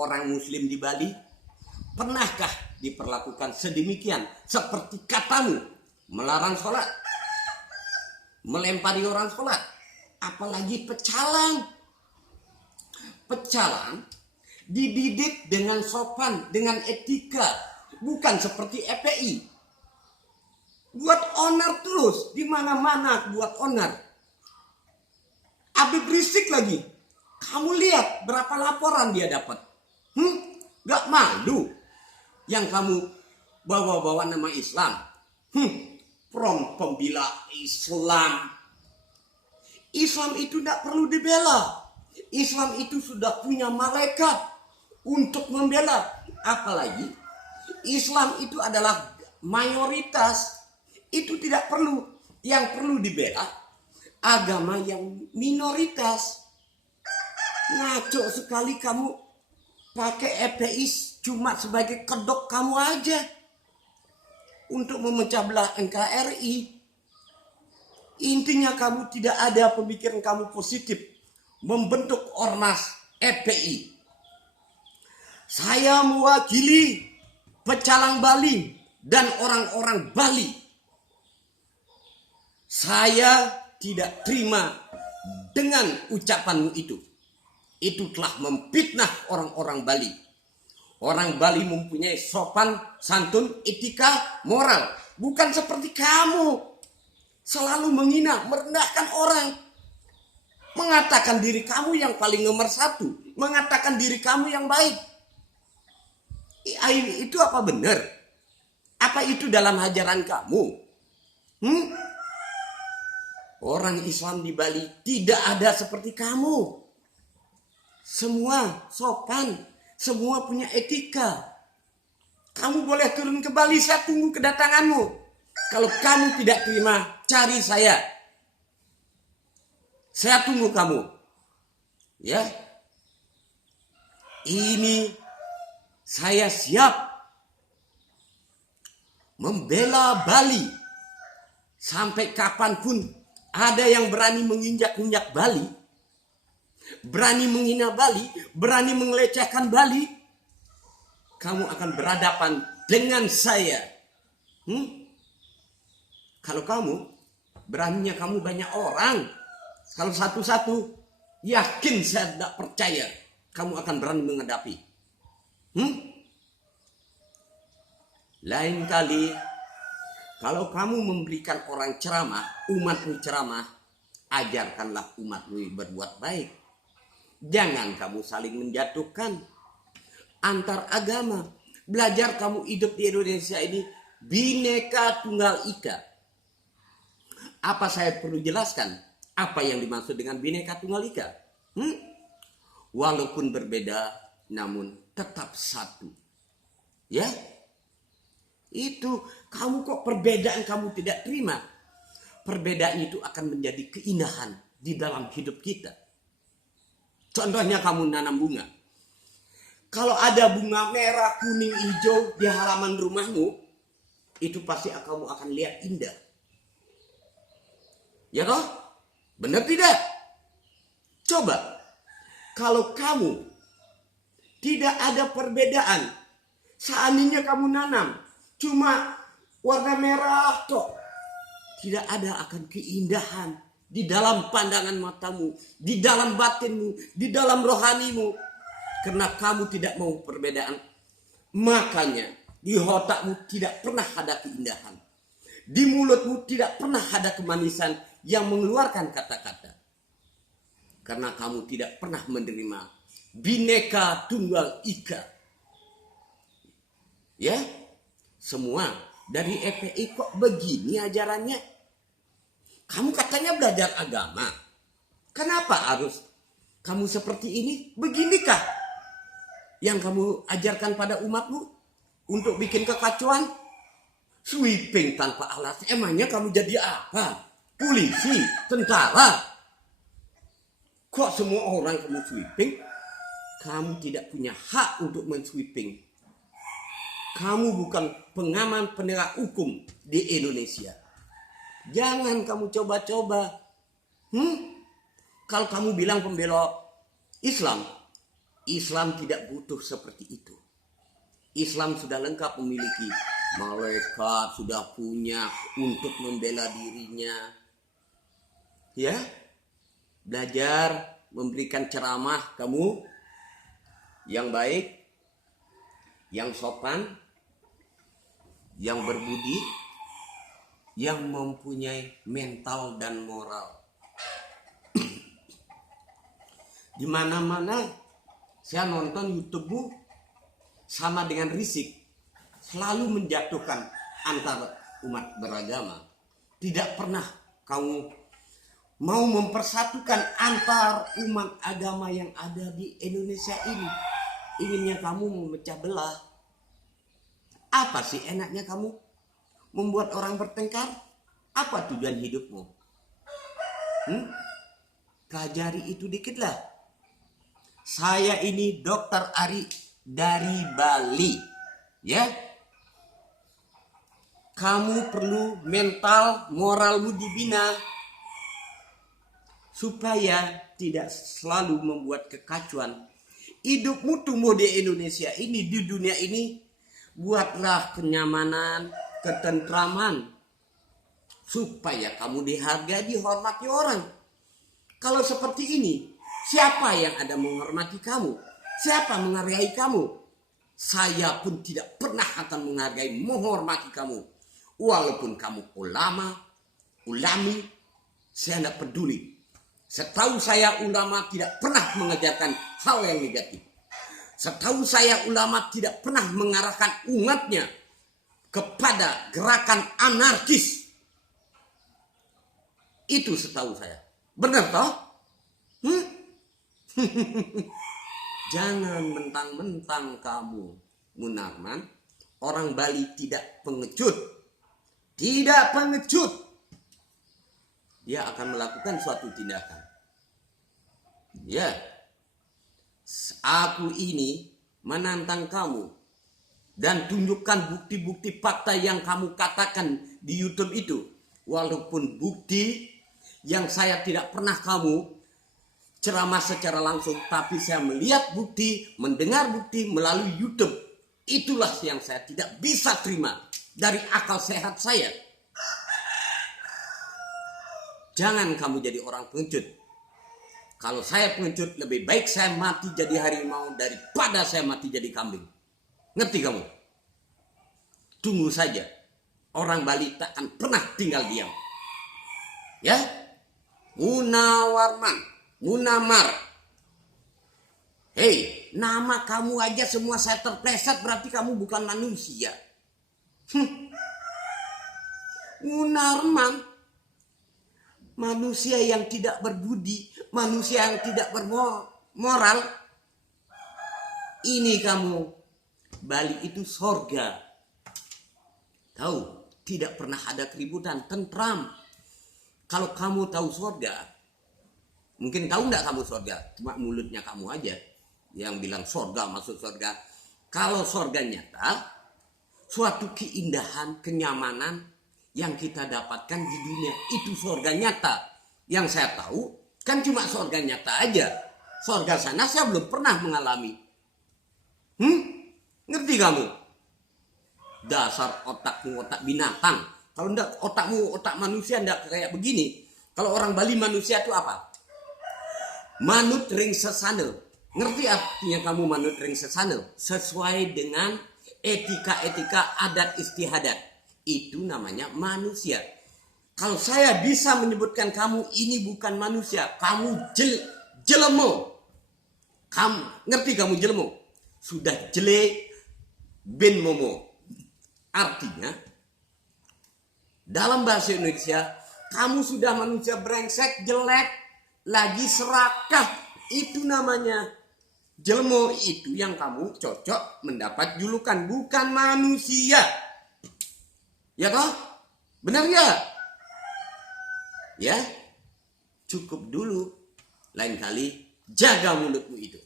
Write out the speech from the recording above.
orang muslim di Bali? Pernahkah diperlakukan sedemikian seperti katamu melarang sholat, melempari orang sholat, apalagi pecalang? Pecalang dididik dengan sopan, dengan etika, bukan seperti FPI. Buat onar terus, di mana-mana buat onar. Habis berisik lagi. Kamu lihat berapa laporan dia dapat. Gak malu yang kamu bawa-bawa nama Islam. From pembela Islam. Islam itu tidak perlu dibela. Islam itu sudah punya malaikat untuk membela. Apalagi Islam itu adalah mayoritas. Itu tidak perlu. Yang perlu dibela agama yang minoritas. Ngaco sekali kamu pakai FPI cuma sebagai kedok kamu aja untuk memecah belah NKRI. Intinya kamu tidak ada pemikiran kamu positif membentuk ormas FPI. Saya mewakili pecalang Bali dan orang-orang Bali. Saya tidak terima dengan ucapanmu itu. Itu telah memfitnah orang-orang Bali. Orang Bali mempunyai sopan, santun, etika, moral. Bukan seperti kamu. Selalu menghina, merendahkan orang. Mengatakan diri kamu yang paling nomor satu. Mengatakan diri kamu yang baik. Itu apa benar? Apa itu dalam ajaran kamu? Orang Islam di Bali tidak ada seperti kamu. Semua sopan. Semua punya etika. Kamu boleh turun ke Bali, saya tunggu kedatanganmu. Kalau kamu tidak terima, cari saya. Saya tunggu kamu. Ya. Ini saya siap membela Bali. Sampai kapanpun ada yang berani menginjak-injak Bali, berani menghina Bali, berani melecehkan Bali, kamu akan berhadapan dengan saya. Kalau kamu, beraninya kamu banyak orang. Kalau satu-satu, yakin saya tidak percaya kamu akan berani menghadapi. Lain kali, kalau kamu memberikan orang ceramah, umatmu ceramah, ajarkanlah umatmu berbuat baik. Jangan kamu saling menjatuhkan antar agama. Belajar kamu hidup di Indonesia ini Bhinneka Tunggal Ika. Apa saya perlu jelaskan? Apa yang dimaksud dengan Bhinneka Tunggal Ika? Walaupun berbeda, namun tetap satu. Ya? Itu kamu kok perbedaan kamu tidak terima. Perbedaan itu akan menjadi keindahan di dalam hidup kita. Contohnya kamu nanam bunga. Kalau ada bunga merah, kuning, hijau di halaman rumahmu, itu pasti kamu akan lihat indah. Ya toh? Benar tidak? Coba. Kalau kamu tidak ada perbedaan, seandainya kamu nanam cuma warna merah toh, tidak ada akan keindahan di dalam pandangan matamu, di dalam batinmu, di dalam rohanimu. Karena kamu tidak mau perbedaan. Makanya di otakmu tidak pernah ada keindahan. Di mulutmu tidak pernah ada kemanisan yang mengeluarkan kata-kata. Karena kamu tidak pernah menerima Bhinneka Tunggal Ika. Ya? Semua dari FPI kok begini ajarannya? Kamu katanya belajar agama. Kenapa harus kamu seperti ini? Beginikah yang kamu ajarkan pada umatmu untuk bikin kekacauan? Sweeping tanpa alas. Emangnya kamu jadi apa? Polisi, tentara. Kok semua orang kamu sweeping? Kamu tidak punya hak untuk men-sweeping. Kamu bukan pengaman penegak hukum di Indonesia. Jangan kamu coba-coba. Kalau kamu bilang pembela Islam, Islam tidak butuh seperti itu. Islam sudah lengkap memiliki malaikat, sudah punya untuk membela dirinya. Ya, belajar memberikan ceramah kamu yang baik, yang sopan, yang berbudi, yang mempunyai mental dan moral. Di mana-mana saya nonton YouTube-mu sama dengan risik, selalu menjatuhkan antara umat beragama. Tidak pernah kamu mau mempersatukan antar umat agama yang ada di Indonesia ini. Inginnya kamu memecah belah. Apa sih enaknya kamu membuat orang bertengkar? Apa tujuan hidupmu? Pelajari itu dikitlah. Saya ini Dokter Ari dari Bali. Ya. Kamu perlu mental, moralmu dibina. Supaya tidak selalu membuat kekacauan. Hidupmu tumbuh di Indonesia ini, di dunia ini. Buatlah kenyamanan, ketentraman. Supaya kamu dihargai, dihormati orang. Kalau seperti ini, siapa yang ada menghormati kamu? Siapa menghargai kamu? Saya pun tidak pernah akan menghargai, menghormati kamu. Walaupun kamu ulama, ulami, saya tidak peduli. Setahu saya ulama tidak pernah mengajarkan hal yang negatif. Setahu saya ulama tidak pernah mengarahkan umatnya kepada gerakan anarkis. Itu setahu saya. Benar toh? Jangan mentang-mentang kamu Munarman, orang Bali tidak pengecut. Tidak pengecut. Dia akan melakukan suatu tindakan. Ya. Aku ini menantang kamu dan tunjukkan bukti-bukti fakta yang kamu katakan di YouTube itu. Walaupun bukti yang saya tidak pernah kamu ceramah secara langsung, tapi saya melihat bukti, mendengar bukti melalui YouTube. Itulah yang saya tidak bisa terima dari akal sehat saya. Jangan kamu jadi orang pengecut. Kalau saya pengecut, lebih baik saya mati jadi harimau daripada saya mati jadi kambing. Ngerti kamu? Tunggu saja. Orang Bali tak akan pernah tinggal diam. Ya? Munamar. Hei, nama kamu aja semua saya terpleset, berarti kamu bukan manusia. Munarman. Manusia yang tidak berbudi, manusia yang tidak bermoral. Ini kamu, Bali itu sorga. Tahu, tidak pernah ada keributan, tentram. Kalau kamu tahu sorga, mungkin tahu enggak kamu sorga? Cuma mulutnya kamu aja yang bilang sorga, masuk sorga. Kalau sorga nyata, suatu keindahan, kenyamanan yang kita dapatkan di dunia, itu sorga nyata. Yang saya tahu kan cuma sorga nyata aja. Sorga sana saya belum pernah mengalami. Ngerti kamu? Dasar otakmu otak binatang. Kalau enggak otakmu otak manusia enggak kayak begini. Kalau orang Bali manusia itu apa? Manut ring sesane. Ngerti artinya kamu manut ring sesane? Sesuai dengan etika-etika adat istiadat. Itu namanya manusia. Kalau saya bisa menyebutkan kamu ini bukan manusia, kamu jelemo. Kamu ngerti kamu jelemo? Sudah jele ben momo. Artinya dalam bahasa Indonesia, kamu sudah manusia brengsek, jelek, lagi serakah. Itu namanya jelmo. Itu yang kamu cocok mendapat julukan, bukan manusia. Ya toh? Benar ya? Ya? Cukup dulu. Lain kali jaga mulutmu itu.